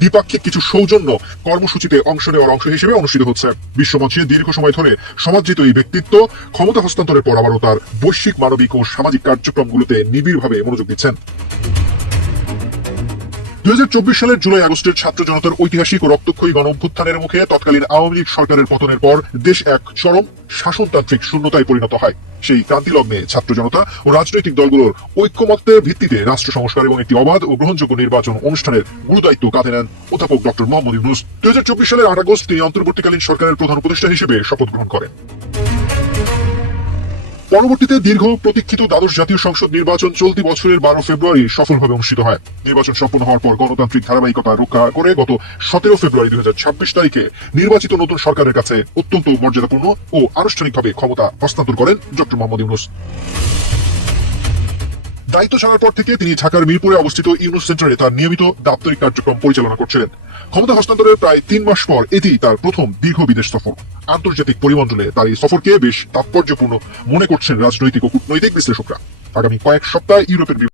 দ্বিপাক্ষিক কিছু সৌজন্য কর্মসূচিতে অংশ নেওয়ার অংশ হিসেবে অনুষ্ঠিত হচ্ছে। বিশ্বমঞ্চে দীর্ঘ সময় ধরে সমাদৃত এই ব্যক্তিত্ব ক্ষমতা হস্তান্তরের পর আবারও তার বৈশ্বিক মানবিক ও সামাজিক কার্যক্রমগুলোতে নিবিড়ভাবে মনোযোগ দিচ্ছেন। 2024 সালের জুলাই আগস্টের ছাত্র জনতার ঐতিহাসিক ও রক্তক্ষয়ী গণ অভ্যুত্থানের মুখে তৎকালীন আওয়ামী লীগ সরকারের পতনের পর দেশ এক চরম শাসনতান্ত্রিক শূন্যতায় পরিণত হয়। সেই ক্রান্তি লগ্নে ছাত্র জনতা ও রাজনৈতিক দলগুলোর ঐক্যমত্যের ভিত্তিতে রাষ্ট্র সংস্কার এবং একটি অবাধ ও গ্রহণযোগ্য নির্বাচন অনুষ্ঠানের গুরুদায়িত্ব কাঁধে নেন অধ্যাপক ডক্টর মোহাম্মদ ইউনূস। 2024 সালের 8 আগস্ট তিনি অন্তর্বর্তীকালীন সরকারের প্রধান উপদেষ্টা হিসেবে শপথ গ্রহণ করেন। পরবর্তীতে দীর্ঘ প্রতীক্ষিত দ্বাদশ জাতীয় সংসদ নির্বাচন চলতি বছরের 12 ফেব্রুয়ারি সফলভাবে অনুষ্ঠিত হয়। নির্বাচন সম্পন্ন হওয়ার পর গণতান্ত্রিক ধারাবাহিকতা রক্ষা করে গত 17 ফেব্রুয়ারি 2026 তারিখে নির্বাচিত নতুন সরকারের কাছে অত্যন্ত মর্যাদাপূর্ণ ও আনুষ্ঠানিকভাবে ক্ষমতা হস্তান্তর করেন ডক্টর মোহাম্মদ ইউনূস। দায়িত্ব ছাড়ার পর থেকে তিনি ঢাকার মিরপুরে অবস্থিত ইউনূস সেন্টারে তার নিয়মিত দাপ্তরিক কার্যক্রম পরিচালনা করছিলেন। ক্ষমতা হস্তান্তরের প্রায় 3 মাস পর এটি তার প্রথম দীর্ঘ বিদেশ সফর। আন্তর্জাতিক পরিমণ্ডলে তার এই সফরকে বেশ তাৎপর্যপূর্ণ মনে করছেন রাজনৈতিক ও কূটনৈতিক বিশ্লেষকরা। আগামী কয়েক সপ্তাহে ইউরোপের